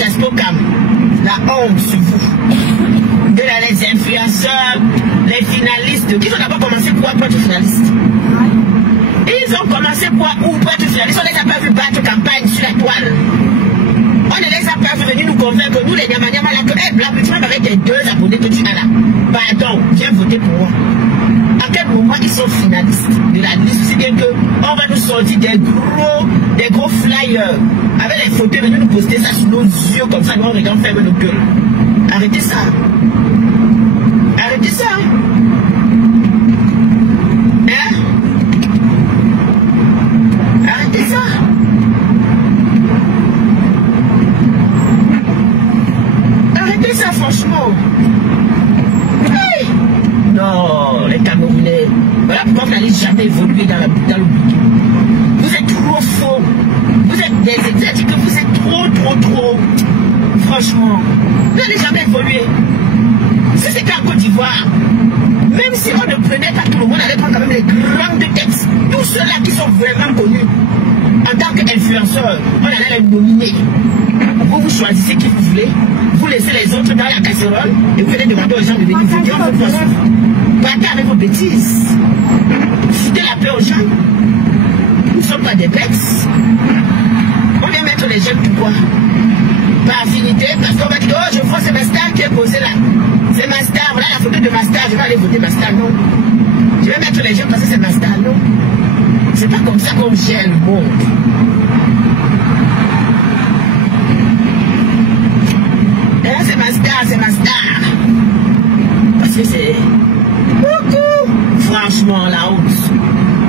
Diaspocam, la honte sur vous. De là, les influenceurs, les finalistes, qui ont d'abord commencé pour être finalistes. Ils ont commencé pour être finalistes. On ne les a pas vu battre campagne sur la toile. On ne les a pas vu venir nous convaincre, nous les Nyamanyama, là, que la petite même avec tes 2 abonnés que tu as là. Pardon, viens voter pour moi. À quel moment ils sont finalistes de la liste? Si bien qu'on va nous sortir des gros flyers avec les photos, venir nous poster ça sous nos yeux comme ça, nous on regarde fermer nos gueules. Arrêtez ça. Arrêtez ça. Hein? Arrêtez ça. Arrêtez ça, franchement. Hey! Non, les Camerounais. Voilà pourquoi vous n'allez jamais évoluer dans le but. Vous êtes trop faux. Vous êtes des exécutifs que vous êtes trop. Franchement, vous n'allez jamais évoluer. Si c'était en Côte d'Ivoire, même si on ne prenait pas tout le monde, on allait prendre quand même les grandes têtes. Tous ceux-là qui sont vraiment connus en tant qu'influenceurs, on allait les nominer. Vous choisissez qui vous voulez, vous laissez les autres dans la casserole et vous allez demander aux gens de venir vous dire votre poisson. Partez avec vos bêtises. Foutez la paix aux gens. Nous ne sommes pas des bêtes. On vient mettre les jeunes pourquoi? Par affinité, parce qu'on va dire, oh, je vois c'est ma star qui est posée là. C'est ma star, voilà la photo de ma star, je vais aller voter ma star, non. Je vais mettre les jeunes parce que c'est ma star, non. C'est pas comme ça qu'on gère le monde. C'est ma star, c'est ma star. Parce que c'est beaucoup. Franchement, la honte.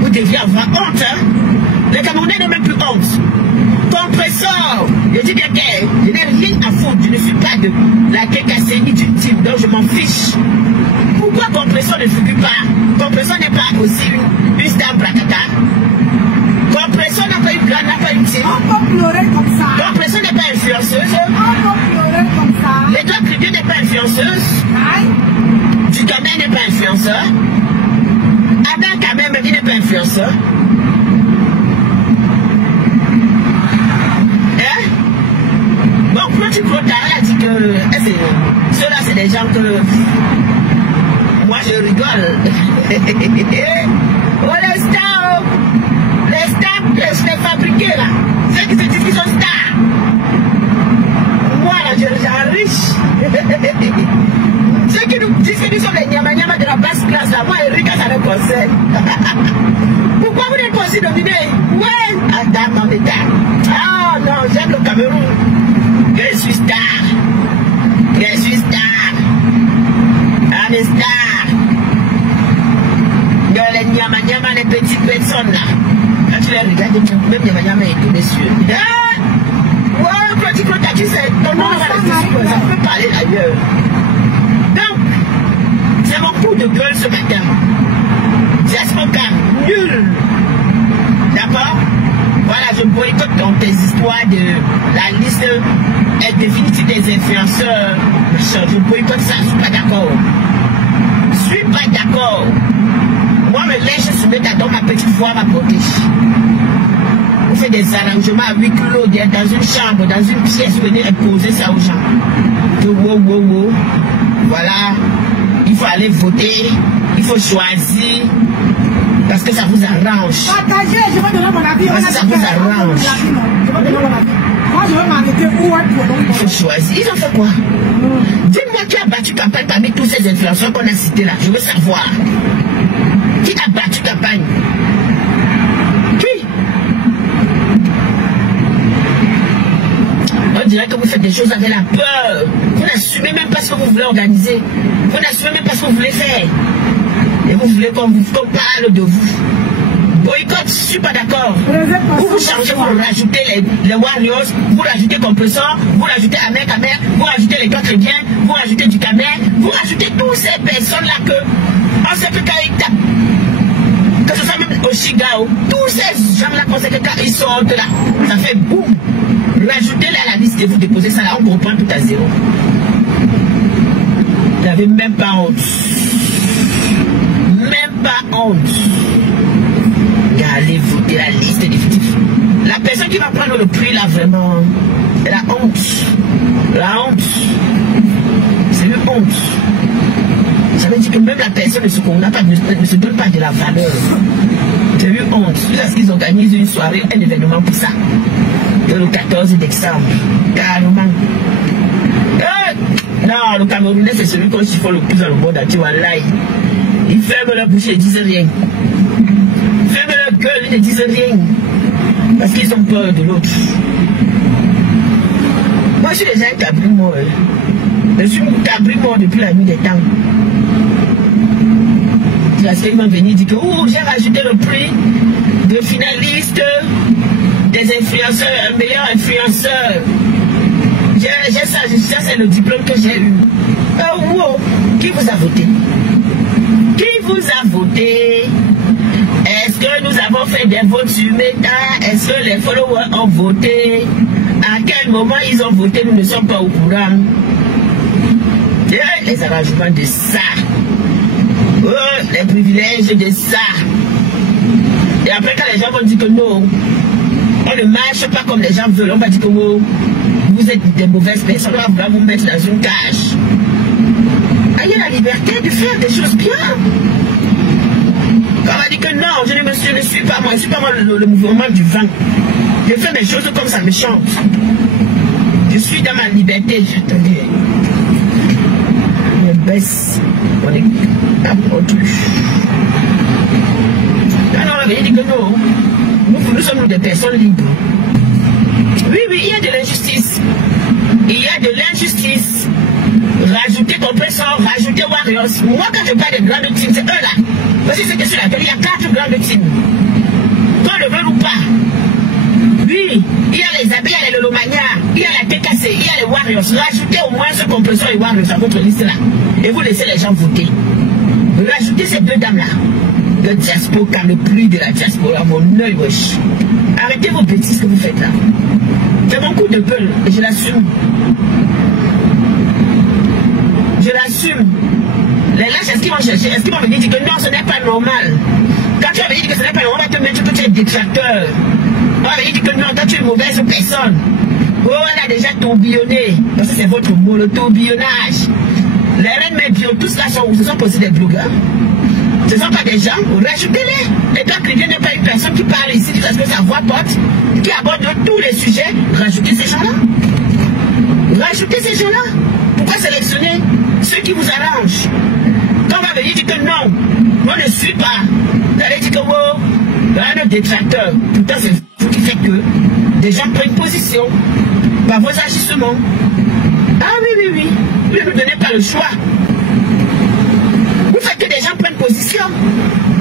Vous deviez avoir honte, hein. Les Camerounais n'ont même plus honte. Compresseur. Je dis bien que je n'ai rien à foutre. Je ne suis pas de la KKC ni d'une team, donc je m'en fiche. Pourquoi Compresseur ne figure pas? Compresseur n'est pas aussi une star Brakata. Compresseur n'a pas une grande, n'a pas une team. On peut pleurer comme ça. Compresseur n'est pas influenceuse. On peut pleurer comme ça. L'étoile Crédieux n'est pas influenceuse. Du Cameroun n'est pas influenceur. Adam Kamem, il n'est pas influenceur. Hein? Bon, quand tu crois, elle a dit que ceux-là, c'est des gens que moi je rigole. Oh, les stars, les fabriqués là, ceux qui se disent qu'ils sont stars. Moi là, j'en riche. Ceux qui nous disent que nous sommes les Nyamanyama de la basse classe là, moi Eric, ça ne concerne. Pourquoi vous n'êtes pas aussi dominé? Ouais, Adam en état. Ah non, j'aime le Cameroun. Je suis star. Je suis star. I'm a star. Dans les Nyamanyama, les petites personnes là. Quand tu les regardes, même Nyamanyama est tout dessus. Ouais, quand tu crois que tu sais, ton nom va rester sur ça, on peut parler ailleurs. Donc, c'est mon coup de gueule ce matin. Diaspocam, nul. D'accord? Voilà, je boycotte donc tes histoires de la liste définitive des influenceurs. Je boycotte ça, je ne suis pas d'accord. Je suis pas d'accord. Moi, me laisse se mettre dans ma petite voix, ma protège. On fait des arrangements à 8 kilos dans une chambre, dans une pièce, venir imposer ça aux gens. Wow. Voilà, il faut aller voter, il faut choisir, parce que ça vous arrange. Partagez, je vais donner mon avis. Parce que ça vous arrange. Moi, je vais m'arrêter où est pour il faut choisir. Ils ont fait quoi? Dis-moi qui a battu campagne parmi tous ces influenceurs qu'on a cités là. Je veux savoir. Qui a battu campagne? Qui? On dirait que vous faites des choses avec la peur. Vous n'assumez même pas ce que vous voulez organiser. Vous n'assumez même pas ce que vous voulez faire. Et vous voulez qu'on parle de vous. Boycott, je ne suis pas d'accord. Vous changez, vous rajoutez les Warriors, vous rajoutez Compresseur, vous rajoutez Amer, vous rajoutez les gars chrétiens, vous rajoutez du Camer, vous rajoutez toutes ces personnes-là que on sait que quand ils tapent, que ce soit même au Chigao, tous ces gens-là qu'on sait que quand ils sortent là, ça fait boum. Rajoutez-les à la liste et vous déposez ça là, on comprend tout à zéro. Vous n'avez même pas honte. Même pas honte. Allez voter la liste définitive. La personne qui va prendre le prix là vraiment, la honte. La honte. C'est une honte. Ça veut dire que même la personne ne se donne pas de la valeur. C'est une honte. Parce qu'ils organisent une soirée, un événement pour ça. Le 14 décembre. Carrément. Non, le Camerounais, c'est celui qu'on chiffre le plus dans le monde entier. Ils ferment leur bouche et ils disent rien. Ils ferment leur gueule et ils ne disent rien. Parce qu'ils ont peur de l'autre. Moi, je suis déjà un cabri mort. Je suis un cabri mort depuis la nuit des temps. Parce qu'ils vont venir dire que j'ai rajouté le prix de finaliste des influenceurs, un meilleur influenceur. J'ai ça c'est le diplôme que j'ai eu. Wow. Qui vous a voté? Qui vous a voté? Est-ce que nous avons fait des votes sur Meta? Est-ce que les followers ont voté? À quel moment ils ont voté? Nous ne sommes pas au courant. Et les arrangements de ça. Les privilèges de ça. Et après quand les gens vont dire que non, on ne marche pas comme les gens veulent, on va dire que vous êtes des mauvaises personnes, on va vous mettre dans une cage. Ayez la liberté de faire des choses bien. Quand on va dire que non, je ne suis pas moi, je ne suis pas moi le mouvement du vent. Je fais des choses comme ça me chante. Je suis dans ma liberté. Attendez. Je baisse. On est approché. Alors on avait dit que non. Nous sommes des personnes libres. Oui, il y a de l'injustice. Il y a de l'injustice. Rajouter compresseur, rajouter Warriors. Moi, quand je parle des grandes teams, c'est eux là. Parce que c'est que sur la télé, il y a 4 grandes teams. Qu'on le veut ou pas. Oui, il y a les abeilles, il y a les Lolomania, il y a la TKC, il y a les Warriors. Rajoutez au moins ce compresseur et Warriors à votre liste là. Et vous laissez les gens voter. Rajoutez ces 2 dames là. Le diaspora, le prix de la diaspora, mon œil, wesh. Arrêtez vos bêtises que vous faites là. C'est mon coup de gueule et je l'assume. Je l'assume. Les lâches, est-ce qu'ils vont chercher? Est-ce qu'ils vont venir dire que non, ce n'est pas normal? Quand tu vas venir dire que ce n'est pas normal, on va te mettre que tu es détracteur. On va venir dire que non, toi tu es une mauvaise personne. Oh, elle a déjà tourbillonné. Parce que c'est votre mot, le tourbillonnage. Les reines médias, tous là ce sont posés des blogueurs. Ce ne sont pas des gens, rajoutez-les. Et toi, Chrétien n'est pas une personne qui parle ici parce que sa voix porte, qui aborde tous les sujets. Rajoutez ces gens-là. Rajoutez ces gens-là. Pourquoi sélectionner ceux qui vous arrangent? Quand on va venir dire que non, moi je ne suis pas. Vous allez dire que wow, un détracteur. Pourtant, c'est vous qui faites que des gens prennent position par vos agissements. Ah oui. Vous ne nous donnez pas le choix. Vous faites que des gens prennent position.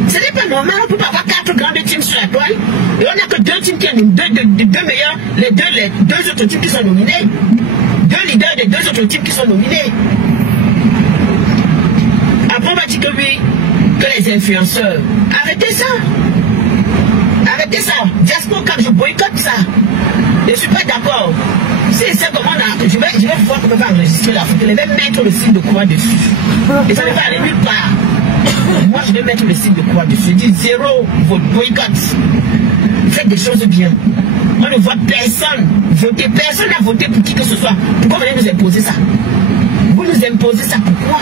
Ce n'est pas normal, on ne peut pas avoir 4 grandes teams sur la toile. Et on n'a que 2 teams qui ont deux meilleurs, les deux autres teams qui sont nominés. 2 leaders des 2 autres teams qui sont nominés. Après on va dire que oui, que les influenceurs. Arrêtez ça. Arrêtez ça. Diaspora, quand je boycotte ça. Je ne suis pas d'accord. Si c'est comment je vais voir comment on va enregistrer la photo. Je vais mettre le signe de croix dessus. Et ça ne va aller nulle part. Moi, je vais mettre le signe de croix dessus. Je dis 0 votre boycott. Faites des choses bien. On ne voit personne voter. Personne n'a voté pour qui que ce soit. Pourquoi vous allez nous imposer ça? Vous nous imposez ça. Pourquoi?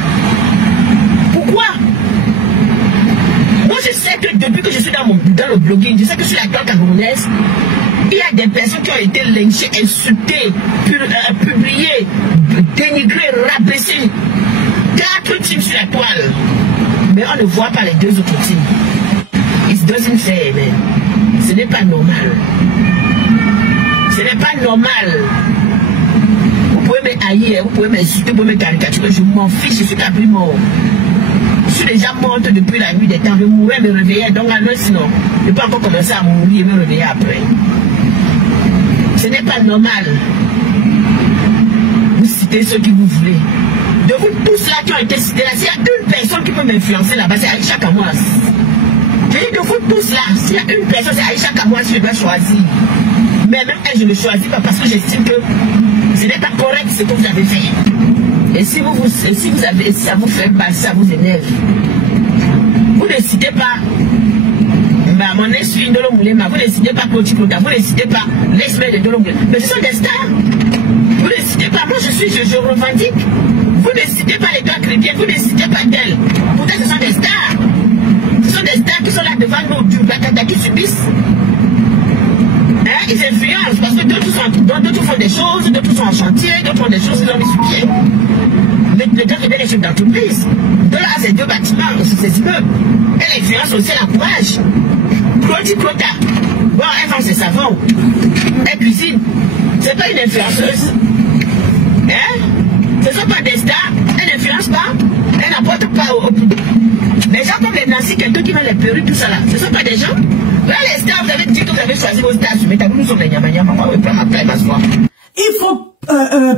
Pourquoi? Moi, je sais que depuis que je suis dans le blogging, je sais que sur la toile camerounaise, il y a des personnes qui ont été lynchées, insultées, publiées, dénigrées, rabaissées. 4 teams sur la toile. Mais on ne voit pas les 2 autres teams. It doesn't fair, man. Ce n'est pas normal. Ce n'est pas normal. Vous pouvez me haïr, vous pouvez m'insulter, vous pouvez me caricaturer. Je m'en fiche, je suis cabri mort. Je suis déjà morte depuis la nuit des temps. Je mourrais, me réveiller. Donc, sinon, je ne peux pas encore commencer à mourir et me réveiller après. Ce n'est pas normal. Vous citez ceux qui vous voulez. De vous tous là qui ont été cités là, s'il y a une personne qui peut m'influencer là-bas, c'est Aïcha Kamwas. Je dis de vous tous là, s'il y a une personne, c'est Aïcha Kamwas que je dois choisir. Mais même elle, je ne choisis pas parce que j'estime que ce n'est pas correct ce que vous avez fait. Et si ça vous fait mal, ça vous énerve, vous ne citez pas mon ex-fille Ndolo Moulema, vous ne décidez pas Claudie Clota, vous ne décidez pas l'ex-mère de Ndolo Moulema. Mais ce sont des stars. Vous ne décidez pas, moi je revendique. Vous ne décidez pas les deux chrétiennes, vous ne décidez pas d'elles. Pourtant ce sont des stars. Ce sont des stars qui sont là devant nous, du Bakata, qui subissent. Hein, ils influencent parce que d'autres font des choses, d'autres sont en chantier, d'autres font des choses, ils ont mis sous pied. Mais le temps que des chefs d'entreprise, de là à ces deux bâtiments, ces immeubles, elle influence aussi, elle encourage. Claudie Clota, bon, elle vend ses savons, elle cuisine, c'est pas une influenceuse. Hein? Ce ne sont pas des stars, elle n'influence pas, elle n'apporte pas au public. Les gens comme les Nancy Kento qui mettent les perruques, tout ça là, ce ne sont pas des gens. Là, les stars, vous avez dit que vous avez choisi vos stars, mais nous sommes les Nyamanyama, on va prendre ma taille, m'asseoir. Il faut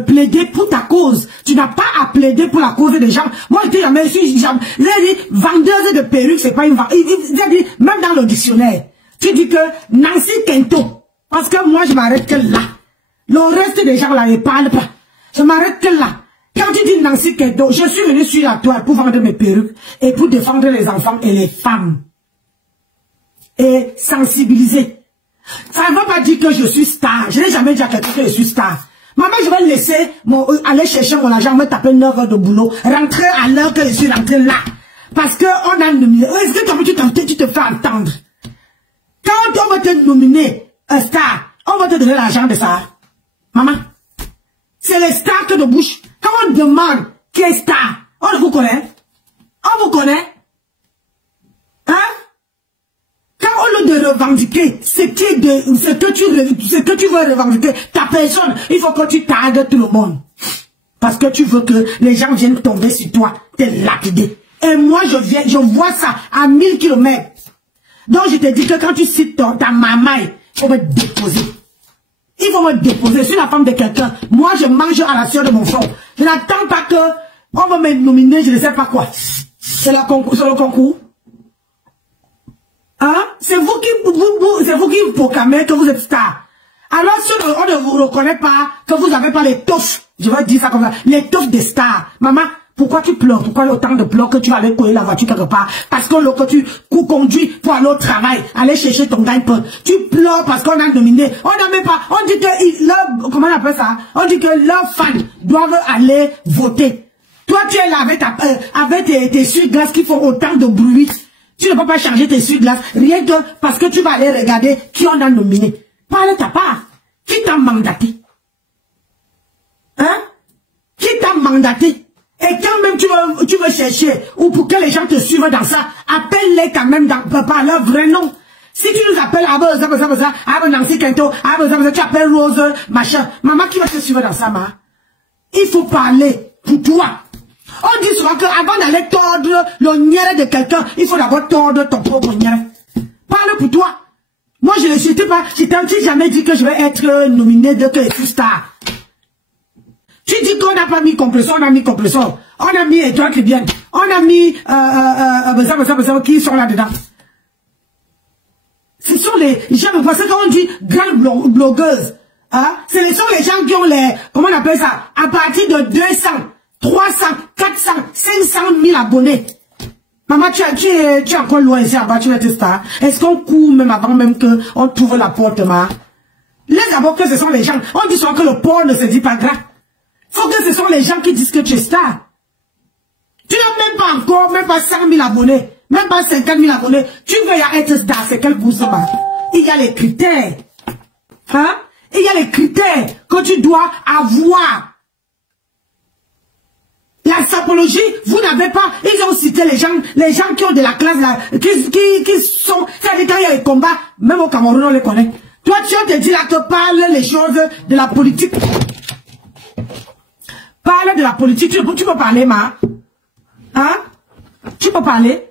plaider pour ta cause. Tu n'as pas à plaider pour la cause des gens. Moi, je dis jamais, vendeuse de perruques, c'est pas une vente. Même dans le dictionnaire, tu dis que Nancy Kento. Parce que moi, je m'arrête que là. Le reste des gens là, ils ne parlent pas. Je m'arrête que là. Quand tu dis Nancy Kento, je suis venu sur la toile pour vendre mes perruques et pour défendre les enfants et les femmes. Et sensibiliser. Ça ne veut pas dire que je suis star. Je n'ai jamais dit à quelqu'un que je suis star. Maman, je vais laisser aller chercher mon argent, me taper 9 heures de boulot, rentrer à l'heure que je suis rentré là. Parce qu'on a nominé. Est-ce que tu te fais entendre? Quand on va te nominer un star, on va te donner l'argent de ça. Maman, c'est les stars que de bouche. Quand on demande qui est star, on vous connaît. On vous connaît. Hein? Quand au lieu de revendiquer ce que tu veux revendiquer, ta personne, il faut que tu tagues tout le monde. Parce que tu veux que les gens viennent tomber sur toi, te lapider. Et moi, je vois ça à 1000 km. Donc, je te dis que quand tu cites ta maman, il faut me déposer. Il faut me déposer. Je suis la femme de quelqu'un. Moi, je mange à la sueur de mon front. Je n'attends pas que on va me nominer, je ne sais pas quoi. C'est le concours. Hein? C'est vous qui proclamez que vous êtes star. Alors, si on ne vous reconnaît pas, que vous n'avez pas les touffes, je vais dire ça comme ça, les touffes des stars. Maman, pourquoi tu pleures? Pourquoi autant de pleurs que tu vas aller courir la voiture quelque part? Parce que lorsque tu conduis pour aller au travail, aller chercher ton gagne-pain, tu pleures parce qu'on a nominé. On n'a même pas, on dit que, comment on appelle ça? On dit que leurs fans doivent aller voter. Toi, tu es là avec tes essuie-glaces qui font autant de bruit. Tu ne peux pas changer tes essuie-glaces, rien que parce que tu vas aller regarder qui on a nominé. Parle ta part. Qui t'a mandaté? Hein? Qui t'a mandaté? Et quand même tu veux chercher, ou pour que les gens te suivent dans ça, appelle-les quand même par leur vrai nom. Si tu nous appelles Nancy Kento, tu appelles Rose, machin, maman qui va te suivre dans ça, ma? Il faut parler pour toi. On dit souvent qu'avant d'aller tordre le nière de quelqu'un, il faut d'abord tordre ton propre nière. Parle pour toi. Moi, je ne suis pas, je t'ai jamais dit que je vais être nominé de que je suis star. Tu dis qu'on n'a pas mis compresseur, on a mis compresseur. On a mis étoile qui viennent. On a mis qui sont là-dedans. Ce sont les gens, parce qu'on dit grandes blogueuses. Hein? Ce sont les gens qui ont les, comment on appelle ça? À partir de 200, 300, 400, 500 000 abonnés. Maman, tu es encore loin ici, tu vas être star. Est-ce qu'on court même avant même qu'on trouve la porte, ma? Les avocats, ce sont les gens. On dit souvent que le porc ne se dit pas gras. Faut que ce sont les gens qui disent que tu es star. Tu n'as même pas encore, même pas 100 000 abonnés, même pas 50 000 abonnés. Tu veux être star, c'est quel goût ça, ma? Il y a les critères. Hein? Il y a les critères que tu dois avoir. La sapologie, vous n'avez pas, ils ont cité les gens qui ont de la classe, là, qui sont, c'est-à-dire quand il y a les combats, même au Cameroun, on les connaît. Toi, tu te dis là que parle les choses de la politique. Parle de la politique, tu peux parler, ma. Hein? Tu peux parler.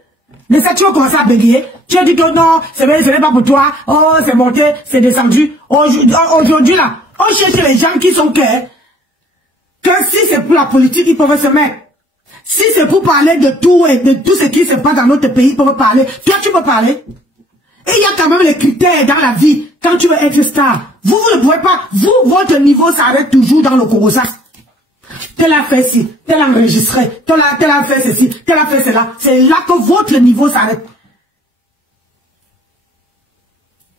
Mais ça, tu vas commencer à bégayer. Tu as dit que non, ce n'est pas pour toi. Oh, c'est monté, c'est descendu. Aujourd'hui, là, on cherche les gens qui sont que si c'est pour la politique, ils peuvent se mettre. Si c'est pour parler de tout et de tout ce qui se passe dans notre pays, ils peuvent parler. Toi, tu peux parler. Et il y a quand même les critères dans la vie. Quand tu veux être star, vous ne pouvez pas. Vous, votre niveau s'arrête toujours dans le Corosa. Tel a fait ci, tel a enregistré, tel a fait ceci, tel a fait cela. C'est là que votre niveau s'arrête.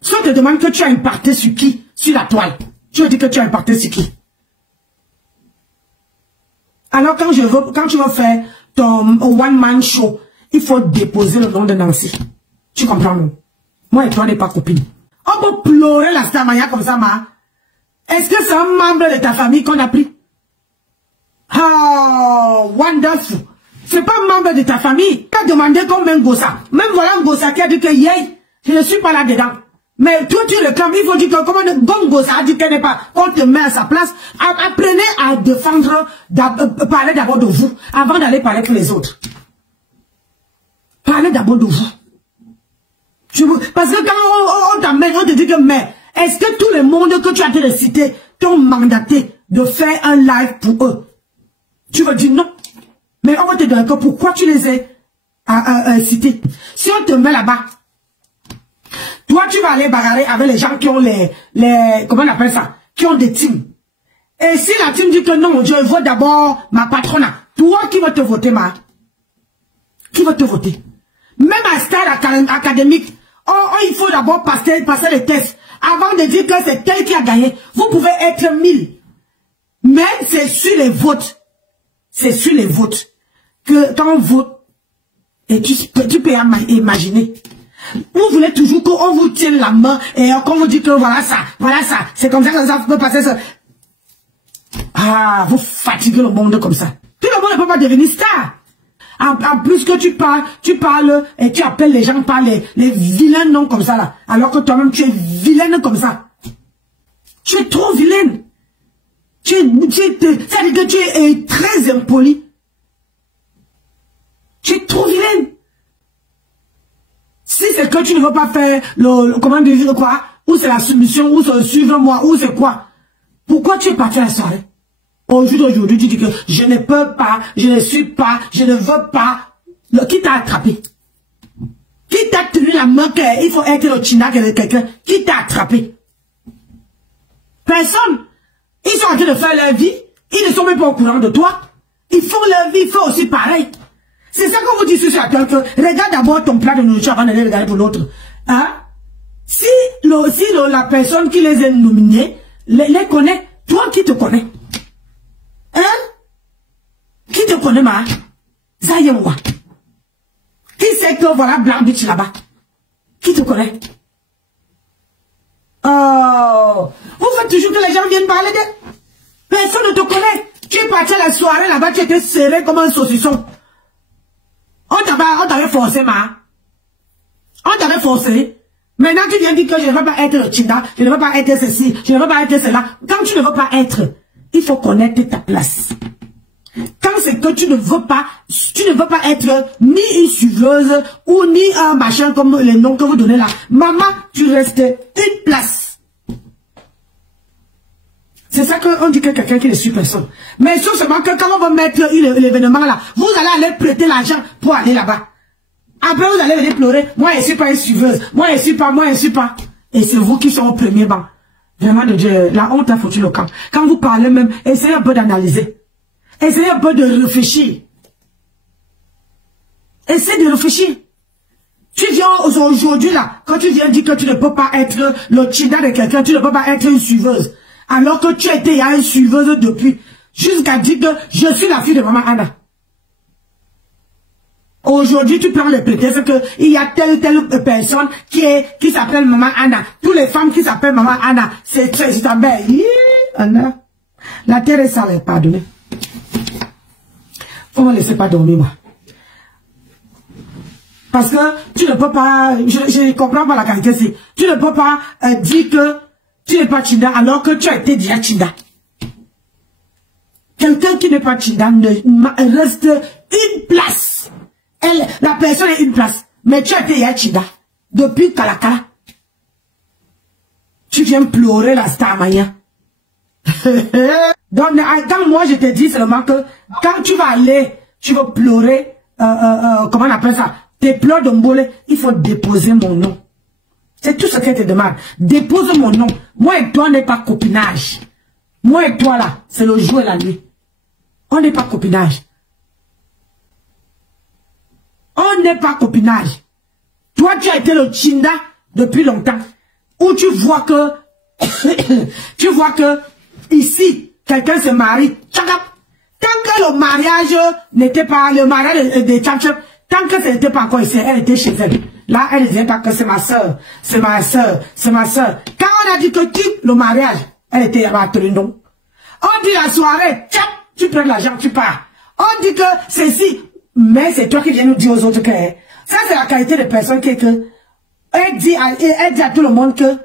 Si on te demande que tu as impacté sur qui? Sur la toile. Tu veux dire que tu as impacté sur qui? Alors quand tu veux faire ton one-man show, il faut déposer le nom de Nancy. Tu comprends, non? Moi et toi, on n'est pas copines. On peut pleurer la Starmania comme ça, ma. Est-ce que c'est un membre de ta famille qu'on a pris? Oh, wonderful. C'est pas un membre de ta famille. Tu as demandé combien Gossa. Même voilà un Gossa qui a dit que yay, je ne suis pas là-dedans. Mais toi, tu réclames, il faut dire que comme Gossa a dit qu'elle n'est pas, on te met à sa place. Apprenez à défendre, parler d'abord de vous, avant d'aller parler pour les autres. Parlez d'abord de vous. Parce que quand on t'amène, on te dit que, mais, est-ce que tout le monde que tu as été cité t'ont mandaté de faire un live pour eux? Tu vas dire non. Mais on va te dire que pourquoi tu les as cités. Si on te met là-bas, toi tu vas aller bagarrer avec les gens qui ont comment on appelle ça? Qui ont des teams. Et si la team dit que non, je vote d'abord ma patronne, toi qui vas te voter, qui va te voter? Même à stade académique, il faut d'abord passer les tests avant de dire que c'est tel qui a gagné. Vous pouvez être 1000. Mais c'est sur les votes. C'est sur les votes. Que quand on vote, et tu peux imaginer. Vous voulez toujours qu'on vous tienne la main et qu'on vous dit que voilà ça. C'est comme ça que ça peut passer ça. Ah, vous fatiguez le monde comme ça. Tout le monde ne peut pas devenir star. En plus que tu parles et tu appelles les gens par les vilains noms comme ça là. Alors que toi-même tu es vilaine comme ça. Tu es trop vilaine. Ça veut dire que tu es très impoli. Tu es trop vilaine. Si c'est que tu ne veux pas faire comment dire quoi, ou c'est la soumission, ou c'est suivre moi, ou c'est quoi. Pourquoi tu es parti à la soirée? Aujourd'hui, tu dis que je ne peux pas, je ne suis pas, je ne veux pas. Qui t'a attrapé? Qui t'a tenu la main qu'il faut être le china de quelqu'un? Qui t'a attrapé? Personne. Ils sont en train de faire leur vie. Ils ne sont même pas au courant de toi. Ils font leur vie, ils font aussi pareil. C'est ça qu'on vous dit sur quelqu'un. Regarde d'abord ton plat de nourriture avant d'aller regarder pour l'autre. Hein? Si la personne qui les a nominés les connaît, toi qui te connais? Hein? Qui te connaît, ma? Zayemwa. Qui sait que voilà Blanc Beach là-bas? Qui te connaît? Oh! Vous faites toujours que les gens viennent parler d'eux. Personne ne te connaît. Tu es parti à la soirée là-bas, tu étais serré comme un saucisson. On t'avait forcé, ma. On t'avait forcé. Maintenant, tu viens dire que je ne veux pas être le Chinda, je ne veux pas être ceci, je ne veux pas être cela. Quand tu ne veux pas être, il faut connaître ta place. Quand c'est que tu ne veux pas être ni une suiveuse ou ni un machin comme les noms que vous donnez là. Maman, tu restes une place. C'est ça qu'on dit que quelqu'un qui ne suit personne. Mais sauf seulement que quand on va mettre l'événement là, vous allez aller prêter l'argent pour aller là-bas. Après vous allez venir pleurer. Moi je ne suis pas une suiveuse. Moi je ne suis pas. Et c'est vous qui sont au premier banc. Vraiment de Dieu, la honte a foutu le camp. Quand vous parlez même, essayez un peu d'analyser. Essayez un peu de réfléchir. Essayez de réfléchir. Tu viens aujourd'hui là, quand tu viens dire que tu ne peux pas être le chida de quelqu'un, tu ne peux pas être une suiveuse. Alors que tu étais une suiveuse depuis. Jusqu'à dire que je suis la fille de maman Anna. Aujourd'hui, tu prends le prétexte qu'il y a telle personne qui s'appelle maman Anna. Toutes les femmes qui s'appellent maman Anna, c'est ta belle. Anna, la terre est sale, pardonnez. Faut me laisser pas dormir, moi. Parce que tu ne peux pas, je ne comprends pas la qualité. Tu ne peux pas dire que tu n'es pas Chinda alors que tu as été déjà Chinda. Quelqu'un qui n'est pas Chinda reste une place. La personne est une place. Mais tu as été déjà Chinda. Depuis Kalakala. Tu viens pleurer la Starmania. Donc, quand moi je te dis seulement que quand tu vas aller, tu vas pleurer, comment on appelle ça? Tes pleurs de mbole, il faut déposer mon nom. C'est tout ce qu'elle te demande. Dépose mon nom. Moi et toi, on n'est pas copinage. Moi et toi, là, c'est le jour et la nuit. On n'est pas copinage. On n'est pas copinage. Toi, tu as été le Chinda depuis longtemps. où tu vois que, ici, quelqu'un se marie, tchakap. Tant que le mariage n'était pas, le mariage de Tchatchep, tant que ce n'était pas encore ici, elle était chez elle. Là, elle ne disait pas que c'est ma soeur, c'est ma soeur, c'est ma soeur. Quand on a dit que tu, le mariage, elle était à Trindon. On dit la soirée, tchap, tu prends l'argent, tu pars. On dit que ceci, mais c'est toi qui viens nous dire aux autres que, ça c'est la qualité de personne qui est que, elle dit à tout le monde que,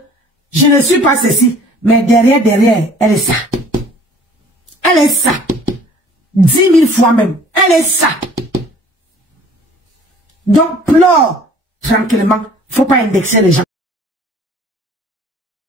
je ne suis pas ceci, mais derrière, elle est ça. Elle est ça. 10 000 fois même. Elle est ça. Donc, pleure tranquillement. Faut pas indexer les gens.